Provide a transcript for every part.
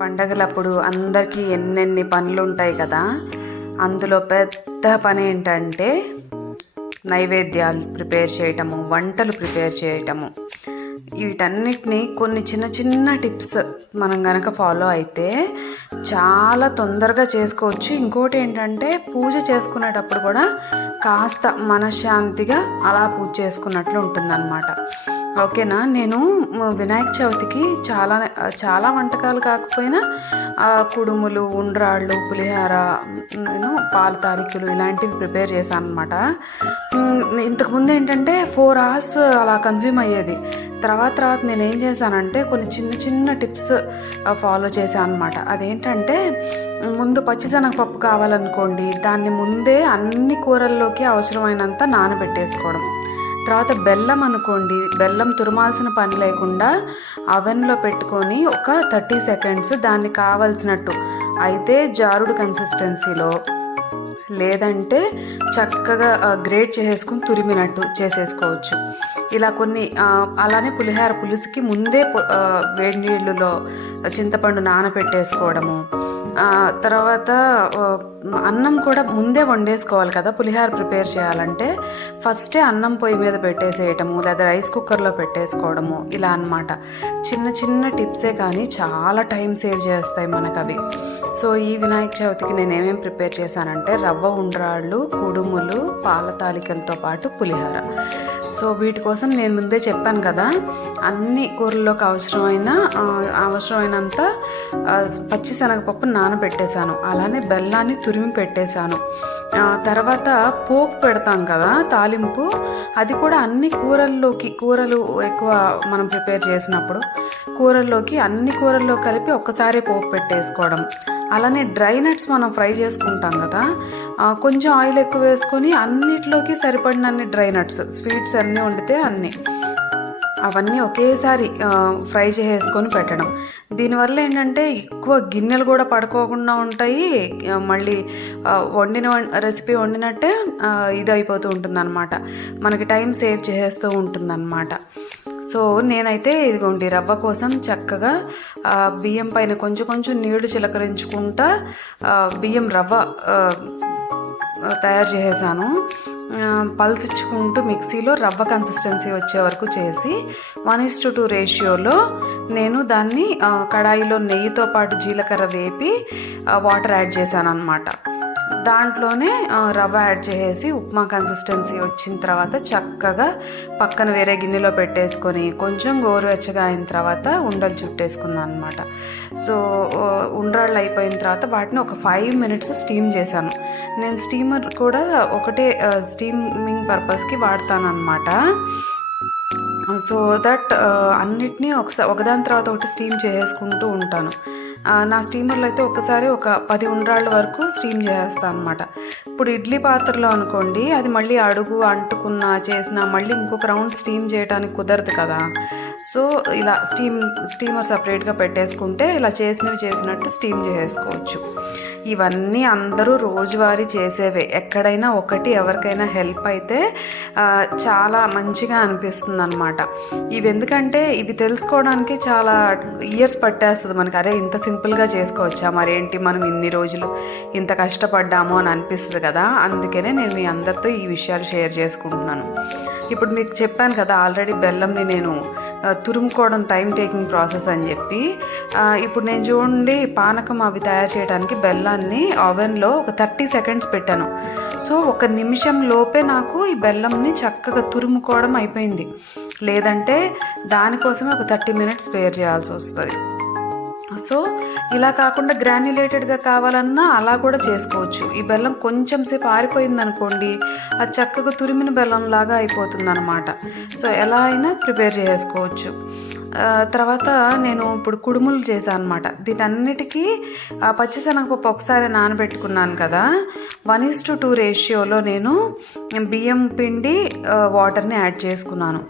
పండగలప్పుడు అందరికీ ఎన్నెన్ని పనులు ఉంటాయి కదా. అందులో పెద్ద పని ఏంటంటే నైవేద్యాలు ప్రిపేర్ చేయటము, వంటలు ప్రిపేర్ చేయటము. వీటన్నిటిని కొన్ని చిన్న చిన్న టిప్స్ మనం కనుక ఫాలో అయితే చాలా తొందరగా చేసుకోవచ్చు. ఇంకోటి ఏంటంటే పూజ చేసుకునేటప్పుడు కూడా కాస్త మనశ్శాంతిగా అలా పూజ చేసుకున్నట్లు ఉంటుందన్నమాట. ఓకేనా. నేను వినాయక చవితికి చాలా వంటకాలు కాకపోయినా కుడుములు, ఉండ్రాళ్ళు, పులిహార, నేను పాల తాలికలు ఇలాంటివి ప్రిపేర్ చేశాను అనమాట. ఇంతకుముందు ఏంటంటే 4 hours అలా కన్జ్యూమ్ అయ్యేది. తర్వాత నేనేం చేశానంటే కొన్ని చిన్న చిన్న టిప్స్ ఫాలో చేశాను అనమాట. అదేంటంటే ముందు పచ్చిశనగపప్పు కావాలనుకోండి, దాన్ని ముందే అన్ని కూరల్లోకి అవసరమైనంత నానబెట్టేసుకోవడం. తర్వాత బెల్లం అనుకోండి, బెల్లం తురమాల్సిన పని లేకుండా అవెన్లో పెట్టుకొని ఒక 30 seconds దాన్ని కావాల్సినట్టు అయితే జారుడు కన్సిస్టెన్సీలో, లేదంటే చక్కగా గ్రేట్ చేసేసుకుని తురిమినట్టు చేసేసుకోవచ్చు. ఇలా కొన్ని అలానే పులిహార పులుసుకి ముందే వేడి నీళ్ళలో చింతపండు నానబెట్టేసుకోవడము. తర్వాత అన్నం కూడా ముందే వండేసుకోవాలి కదా. పులిహార ప్రిపేర్ చేయాలంటే ఫస్టే అన్నం పొయ్యి మీద పెట్టేసేయటము, లేదా రైస్ కుక్కర్లో పెట్టేసుకోవడము, ఇలా అన్నమాట. చిన్న చిన్న టిప్సే కానీ చాలా టైం సేవ్ చేస్తాయి మనకు అవి. సో ఈ వినాయక చవితికి నేను ఏమేమి ప్రిపేర్ చేశానంటే రవ్వ ఉండ్రాళ్ళు, కుడుములు, పాల తాలికలతో పాటు పులిహార. సో వీటి కోసం నేను ముందే చెప్పాను కదా, అన్ని కూరల్లోకి అవసరమైనంత పచ్చిశనగపప్పు నానబెట్టేశాను. అలానే బెల్లాన్ని తురిమి పెట్టేశాను. తర్వాత పోపు పెడతాం కదా, తాలింపు, అది కూడా అన్ని కూరలు ఎక్కువ మనం ప్రిపేర్ చేసినప్పుడు అన్ని కూరల్లో కలిపి ఒక్కసారి పోపు పెట్టేసుకోవడం. అలానే డ్రై నట్స్ మనం ఫ్రై చేసుకుంటాం కదా, కొంచెం ఆయిల్ ఎక్కువ వేసుకొని అన్నిట్లోకి సరిపడినన్ని డ్రై నట్స్, స్వీట్స్ అన్నీ వండితే అవన్నీ ఒకేసారి ఫ్రై చేసుకొని పెట్టడం. దీనివల్ల ఏంటంటే ఎక్కువ గిన్నెలు కూడా పడుకోకుండా ఉంటాయి. మళ్ళీ వండిన రెసిపీ వండినట్టే ఇది అయిపోతూ ఉంటుందన్నమాట. మనకి టైం సేవ్ చేస్తూ ఉంటుందన్నమాట. సో నేనైతే ఇదిగోండి రవ్వ కోసం చక్కగా బియ్యం పైన కొంచెం నీళ్లు చిలకరించుకుంటా బియ్యం రవ్వ తయారు చేసేసాను. పల్స్ ఇచ్చుకుంటూ మిక్సీలో రవ్వ కన్సిస్టెన్సీ వచ్చే వరకు చేసి 1:2 రేషియోలో నేను దాన్ని కడాయిలో నెయ్యితో పాటు జీలకర్ర వేపి వాటర్ యాడ్ చేశాను అన్నమాట. దాంట్లోనే రవ్వ యాడ్ చేసేసి ఉప్మా కన్సిస్టెన్సీ వచ్చిన తర్వాత చక్కగా పక్కన వేరే గిన్నెలో పెట్టేసుకొని కొంచెం గోరువెచ్చగా అయిన తర్వాత ఉండలు చుట్టేసుకున్నాను అనమాట. సో ఉండ్రాళ్ళు అయిపోయిన తర్వాత వాటిని ఒక 5 minutes స్టీమ్ చేశాను. నేను స్టీమర్ కూడా ఒకటే స్టీమింగ్ పర్పస్కి వాడతాను అనమాట. సో దట్ అన్నిటినీ ఒకదాని తర్వాత ఒకటి స్టీమ్ చేసుకుంటూ ఉంటాను. నా స్టీమర్లో అయితే ఒకసారి ఒక 10 ఉండ్రాళ్ళ వరకు స్టీమ్ చేస్తాను అనమాట. ఇప్పుడు ఇడ్లీ పాత్రలో అనుకోండి, అది మళ్ళీ అడుగు అంటుకున్నా చేసినా మళ్ళీ ఇంకొక రౌండ్ స్టీమ్ చేయడానికి కుదరదు కదా. సో ఇలా స్టీమర్ సపరేట్గా పెట్టేసుకుంటే ఇలా చేసినట్టు స్టీమ్ చేసుకోవచ్చు. ఇవన్నీ అందరూ రోజువారీ చేసేవే. ఎక్కడైనా ఒకటి ఎవరికైనా హెల్ప్ అయితే చాలా మంచిగా అనిపిస్తుంది అనమాట. ఇవి ఎందుకంటే ఇవి తెలుసుకోవడానికి చాలా ఇయర్స్ పట్టేస్తుంది మనకి. అరే ఇంత సింపుల్గా చేసుకోవచ్చా, మరేంటి మనం ఇన్ని రోజులు ఇంత కష్టపడ్డాము అని అనిపిస్తుంది కదా. అందుకనే నేను మీ అందరితో ఈ విషయాలు షేర్ చేసుకుంటున్నాను. ఇప్పుడు మీకు చెప్పాను కదా ఆల్రెడీ బెల్లంని నేను తురుముకోవడం టైం టేకింగ్ ప్రాసెస్ అని చెప్పి. ఇప్పుడు నేను చూడండి పానకం అవి తయారు చేయడానికి బెల్లాన్ని ఓవెన్లో ఒక 30 seconds పెట్టాను. సో 1 నిమిషం లోపే నాకు ఈ బెల్లంని చక్కగా తురుముకోవడం అయిపోయింది. లేదంటే దానికోసమే ఒక 30 minutes స్పేర్ చేయాల్సి వస్తుంది. సో ఇలా కాకుండా గ్రాన్యులేటెడ్గా కావాలన్నా అలా కూడా చేసుకోవచ్చు. ఈ బెల్లం కొంచెం సేపు ఆరిపోయింది అనుకోండి, అది చక్కగా తురిమిన బెల్లం లాగా అయిపోతుంది అనమాట. సో ఎలా అయినా ప్రిపేర్ చేసుకోవచ్చు. తర్వాత నేను ఇప్పుడు కుడుములు చేశాను అనమాట. దీటన్నిటికీ పచ్చిశనగపప్పు ఒకసారి నానబెట్టుకున్నాను కదా, 1:2 రేషియోలో నేను బియ్యం పిండి వాటర్ని యాడ్ చేసుకున్నాను.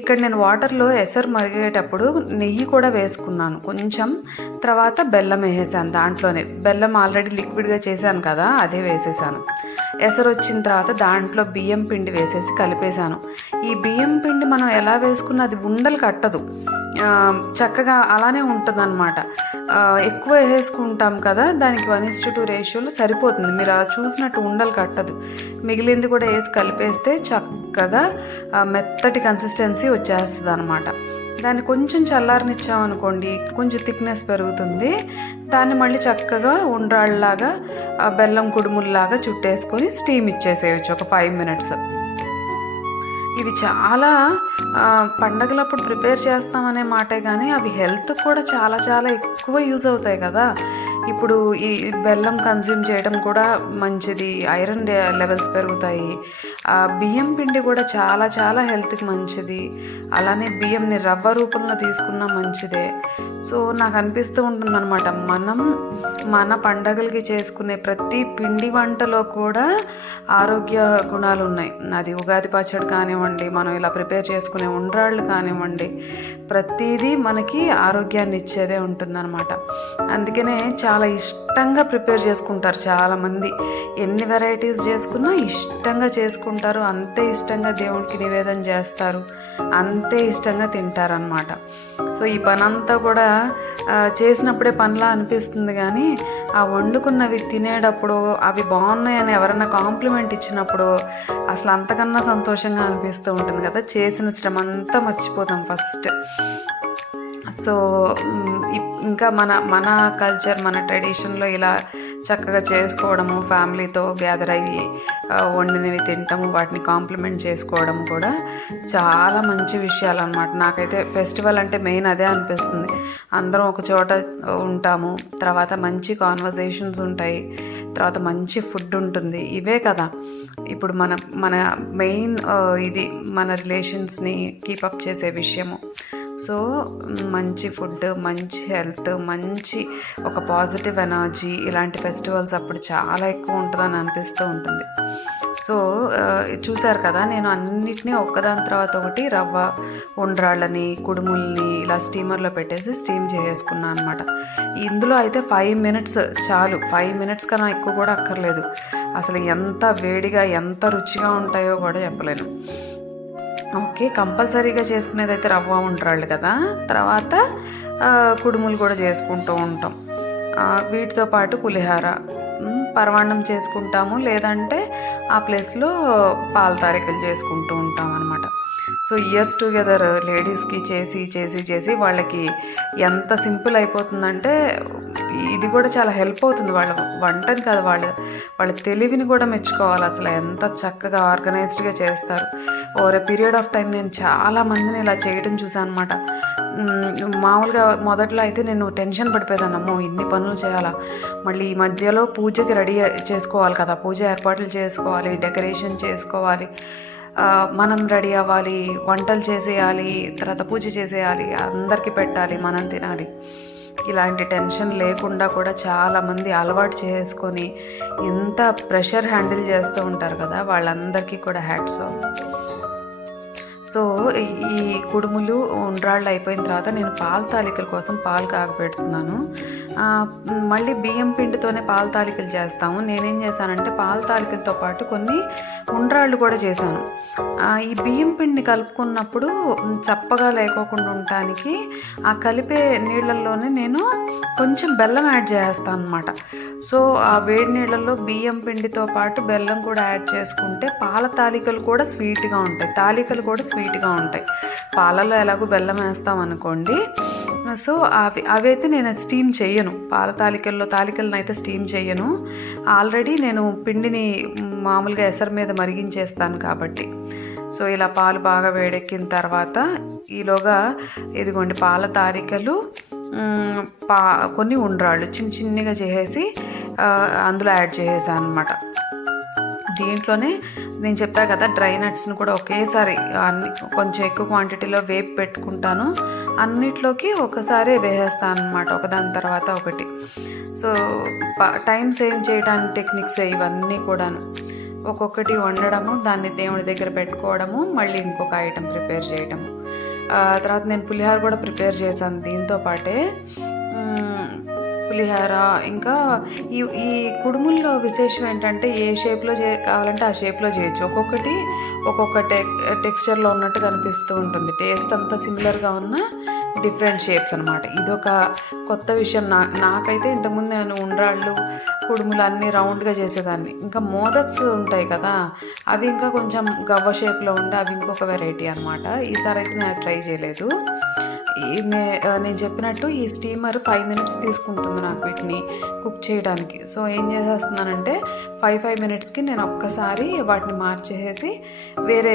ఇక్కడ నేను వాటర్లో ఎసరు మరిగేటప్పుడు నెయ్యి కూడా వేసుకున్నాను కొంచెం. తర్వాత బెల్లం వేసేసాను. దాంట్లోనే బెల్లం ఆల్రెడీ లిక్విడ్గా చేశాను కదా, అదే వేసేసాను. ఎసరు వచ్చిన తర్వాత దాంట్లో బియ్యం పిండి వేసేసి కలిపేశాను. ఈ బియ్యం పిండి మనం ఎలా వేసుకున్నా అది ఉండలు కట్టదు. చక్కగా అలానే ఉంటుందన్నమాట. ఎక్కువ వేసుకుంటాం కదా, దానికి 1:2 రేషియోలో సరిపోతుంది. మీరు అలా చూసినట్టు ఉండలు కట్టదు. మిగిలింది కూడా వేసి కలిపేస్తే చక్కగా మెత్తటి కన్సిస్టెన్సీ వచ్చేస్తుంది అనమాట. దాన్ని కొంచెం చల్లారనిచ్చామనుకోండి, కొంచెం థిక్నెస్ పెరుగుతుంది. దాన్ని మళ్ళీ చక్కగా ఉండ్రాళ్ళలాగా బెల్లం కుడుముల్లాగా చుట్టేసుకొని స్టీమ్ ఇచ్చేసేయచ్చు ఒక 5 మినిట్స్. ఇవి చాలా పండగలప్పుడు ప్రిపేర్ చేస్తామనే మాటే కానీ అవి హెల్త్ కూడా చాలా చాలా ఎక్కువ యూజ్ అవుతాయి కదా. ఇప్పుడు ఈ బెల్లం కన్జ్యూమ్ చేయడం కూడా మంచిది, ఐరన్ లెవెల్స్ పెరుగుతాయి. బియ్యం పిండి కూడా చాలా చాలా హెల్త్కి మంచిది. అలానే బియ్యంని రవ్వ రూపంలో తీసుకున్నా మంచిదే. సో నాకు అనిపిస్తూ ఉంటుందన్నమాట, మనం మన పండగలకి చేసుకునే ప్రతి పిండి వంటలో కూడా ఆరోగ్య గుణాలు ఉన్నాయి. అది ఉగాది పచ్చడి కానివ్వండి, మనం ఇలా ప్రిపేర్ చేసుకునే ఉండ్రాళ్ళు కానివ్వండి, ప్రతిదీ మనకి ఆరోగ్యాన్ని ఇచ్చేదే ఉంటుందన్నమాట. అందుకనే చాలా ఇష్టంగా ప్రిపేర్ చేసుకుంటారు చాలామంది. ఎన్ని వెరైటీస్ చేసుకున్నా ఇష్టంగా చేసుకుంటారు, అంతే ఇష్టంగా దేవుడికి నివేదన చేస్తారు, అంతే ఇష్టంగా తింటారనమాట. సో ఈ పనంతా కూడా చేసినప్పుడే పనిలా అనిపిస్తుంది, కానీ ఆ వండుకున్నవి తినేటప్పుడు అవి బాగున్నాయని ఎవరైనా కాంప్లిమెంట్ ఇచ్చినప్పుడు అసలు అంతకన్నా సంతోషంగా అనిపిస్తూ ఉంటుంది కదా. చేసిన శ్రమ అంతా మర్చిపోతాం ఫస్ట్. సో ఇంకా మన కల్చర్, మన ట్రెడిషన్లో ఇలా చక్కగా చేసుకోవడము, ఫ్యామిలీతో గ్యాదర్ అయ్యి వండినవి తింటాము, వాటిని కాంప్లిమెంట్ చేసుకోవడం కూడా చాలా మంచి విషయాలు అన్నమాట. నాకైతే ఫెస్టివల్ అంటే మెయిన్ అదే అనిపిస్తుంది. అందరం ఒక చోట ఉంటాము, తర్వాత మంచి కాన్వర్జేషన్స్ ఉంటాయి, తర్వాత మంచి ఫుడ్ ఉంటుంది. ఇవే కదా ఇప్పుడు మన మెయిన్ ఇది మన రిలేషన్స్ని కీపప్ చేసే విషయము. సో మంచి ఫుడ్, మంచి హెల్త్, మంచి ఒక పాజిటివ్ ఎనర్జీ ఇలాంటి ఫెస్టివల్స్ అప్పుడు చాలా ఎక్కువ ఉంటుందని అనిపిస్తూ ఉంటుంది. సో చూసారు కదా, నేను అన్నిటినీ ఒక్కదాని తర్వాత ఒకటి రవ్వ ఉండ్రాళ్ళని, కుడుముల్ని ఇలా స్టీమర్లో పెట్టేసి స్టీమ్ చేసుకున్నాను అనమాట. ఇందులో అయితే 5 మినిట్స్ చాలు. 5 మినిట్స్ కన్నా ఎక్కువ కూడా అక్కర్లేదు. అసలు ఎంత వేడిగా ఎంత రుచిగా ఉంటాయో కూడా చెప్పలేను. ఓకే, కంపల్సరీగా చేసుకునేది అయితే రవ్వ ఉండ్రాళ్ళు కదా. తర్వాత కుడుములు కూడా చేసుకుంటూ ఉంటాం. వీటితో పాటు పులిహార, పరమాన్నం చేసుకుంటాము, లేదంటే ఆ ప్లేస్లో పాల తాలికలు చేసుకుంటూ ఉంటాం అనమాట. సో ఇయర్స్ టుగెదర్ లేడీస్కి చేసి చేసి చేసి వాళ్ళకి ఎంత సింపుల్ అయిపోతుందంటే ఇది కూడా చాలా హెల్ప్ అవుతుంది. వాళ్ళ వంటని కాదు, వాళ్ళ తెలివిని కూడా మెచ్చుకోవాలి. అసలు ఎంత చక్కగా ఆర్గనైజ్డ్గా చేస్తారు. Over a period of time నేను చాలామందిని ఇలా చేయడం చూసాను అనమాట. మామూలుగా మొదట్లో అయితే నేను టెన్షన్ పడిపోయేదాన్ని, అమ్మో ఇన్ని పనులు చేయాలా, మళ్ళీ ఈ మధ్యలో పూజకి రెడీ చేసుకోవాలి కదా, పూజ ఏర్పాట్లు చేసుకోవాలి, డెకరేషన్ చేసుకోవాలి, మనం రెడీ అవ్వాలి, వంటలు చేసేయాలి, తర్వాత పూజ చేసేయాలి, అందరికీ పెట్టాలి, మనం తినాలి. ఇలాంటి టెన్షన్ లేకుండా కూడా చాలామంది అలవాటు చేసుకొని ఇంత ప్రెషర్ హ్యాండిల్ చేస్తూ ఉంటారు కదా, వాళ్ళందరికీ కూడా హ్యాట్స్ ఆఫ్. సో ఈ కుడుములు ఉండ్రాళ్ళు అయిపోయిన తర్వాత నేను పాల తాలికల కోసం పాలు కాగబెడుతున్నాను. మళ్ళీ బియ్యం పిండితోనే పాల తాలికలు చేస్తాము. నేనేం చేశానంటే పాల తాలికలతో పాటు కొన్ని ఉండ్రాళ్ళు కూడా చేశాను. ఈ బియ్యం పిండిని కలుపుకున్నప్పుడు చప్పగా లేకోకుండా ఉండటానికి ఆ కలిపే నీళ్ళల్లోనే నేను కొంచెం బెల్లం యాడ్ చేస్తాను అనమాట. సో ఆ వేడి నీళ్ళల్లో బియ్యం పిండితో పాటు బెల్లం కూడా యాడ్ చేసుకుంటే పాల తాలికలు కూడా స్వీట్గా ఉంటాయి, తాలికలు కూడా స్వీట్గా ఉంటాయి. పాలలో ఎలాగో బెల్లం వేస్తాం అనుకోండి. సో అవైతే నేను స్టీమ్ చేయను, పాల తాలికలను అయితే స్టీమ్ చేయను. ఆల్రెడీ నేను పిండిని మామూలుగా ఎసరు మీద మరిగించేస్తాను కాబట్టి. సో ఇలా పాలు బాగా వేడెక్కిన తర్వాత ఈలోగా ఇదిగోండి పాల తాలికలు, కొన్ని ఉండ్రాళ్ళు చిన్నగా చేసేసి అందులో యాడ్ చేసేసాను అనమాట. దీంట్లోనే నేను చెప్పా కదా, డ్రై నట్స్ని కూడా ఒకేసారి కొంచెం ఎక్కువ క్వాంటిటీలో వేపు పెట్టుకుంటాను, అన్నిట్లోకి ఒకసారి వేసేస్తాను అనమాట, ఒకదాని తర్వాత ఒకటి. సో టైం సేవ్ చేయడానికి టెక్నిక్స్ ఇవన్నీ కూడాను. ఒక్కొక్కటి వండడము, దాన్ని దేవుడి దగ్గర పెట్టుకోవడము, మళ్ళీ ఇంకొక ఐటెం ప్రిపేర్ చేయడము. తర్వాత నేను పులిహార కూడా ప్రిపేర్ చేశాను దీంతో పాటే. పులిహార ఇంకా ఈ కుడుముల్లో విశేషం ఏంటంటే ఏ షేప్లో కావాలంటే ఆ షేప్లో చేయొచ్చు. ఒక్కొక్క టెక్స్చర్లో ఉన్నట్టు కనిపిస్తూ ఉంటుంది. టేస్ట్ అంతా సిమిలర్గా ఉన్నా డిఫరెంట్ షేప్స్ అనమాట. ఇదొక కొత్త విషయం. నాకైతే ఇంతకుముందు నేను ఉండ్రాళ్ళు, కుడుములు అన్నీ రౌండ్గా చేసేదాన్ని. ఇంకా మోదక్స్ ఉంటాయి కదా, అవి ఇంకా కొంచెం గవ్వ షేప్లో ఉండే అవి ఇంకొక వెరైటీ అనమాట. ఈసారి అయితే నేను ట్రై చేయలేదు. నేను చెప్పినట్టు ఈ స్టీమర్ 5 మినిట్స్ తీసుకుంటుంది నాకు వీటిని కుక్ చేయడానికి. సో ఏం చేసేస్తున్నానంటే 5 మినిట్స్కి నేను ఒక్కసారి వాటిని మార్చేసి వేరే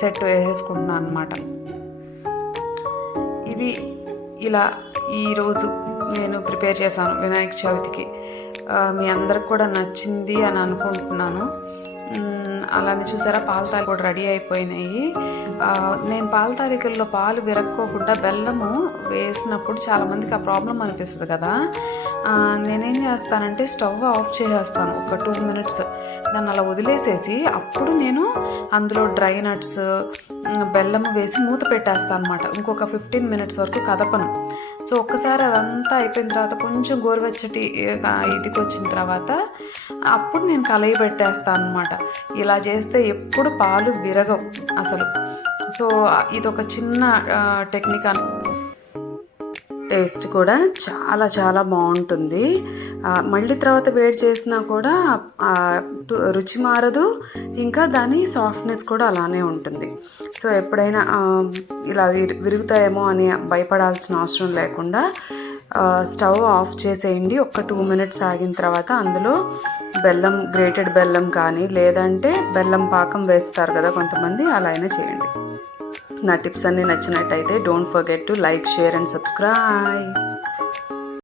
సెట్ వేసేసుకుంటున్నాను అనమాట. ఇవి ఇలా ఈరోజు నేను ప్రిపేర్ చేశాను వినాయక చవితికి. మీ అందరికి కూడా నచ్చింది అని అనుకుంటున్నాను. అలానే చూసారా, పాల తాలికలు కూడా రెడీ అయిపోయినాయి. నేను పాల తాలికల్లో పాలు విరక్కోకుండా బెల్లము వేసినప్పుడు చాలామందికి ఆ ప్రాబ్లం అనిపిస్తుంది కదా. నేనేం చేస్తానంటే స్టవ్ ఆఫ్ చేసేస్తాను ఒక 2 మినిట్స్, దాన్ని అలా వదిలేసేసి అప్పుడు నేను అందులో డ్రై నట్స్, బెల్లం వేసి మూత పెట్టేస్తాను అనమాట. ఇంకొక 15 మినిట్స్ వరకు కదపను. సో ఒక్కసారి అదంతా అయిపోయిన తర్వాత కొంచెం గోరువెచ్చటి ఇదికి వచ్చిన తర్వాత అప్పుడు నేను కలయి పెట్టేస్తాను అనమాట. ఇలా చేస్తే ఎప్పుడు పాలు విరగవు అసలు. సో ఇదొక చిన్న టెక్నిక్. టేస్ట్ కూడా చాలా చాలా బాగుంటుంది. మళ్ళీ తర్వాత వేడి చేసినా కూడా రుచి మారదు, ఇంకా దాని సాఫ్ట్నెస్ కూడా అలానే ఉంటుంది. సో ఎప్పుడైనా ఇలా విరుగుతాయేమో అని భయపడాల్సిన అవసరం లేకుండా స్టవ్ ఆఫ్ చేసేయండి. ఒక 2 మినిట్స్ ఆగిన తర్వాత అందులో బెల్లం, గ్రేటెడ్ బెల్లం కానీ లేదంటే బెల్లం పాకం వేస్తారు కదా కొంతమంది, అలా అయినా చేయండి. నా టిప్స్ అన్నీ నచ్చినట్టయితే don't forget to like, share and subscribe.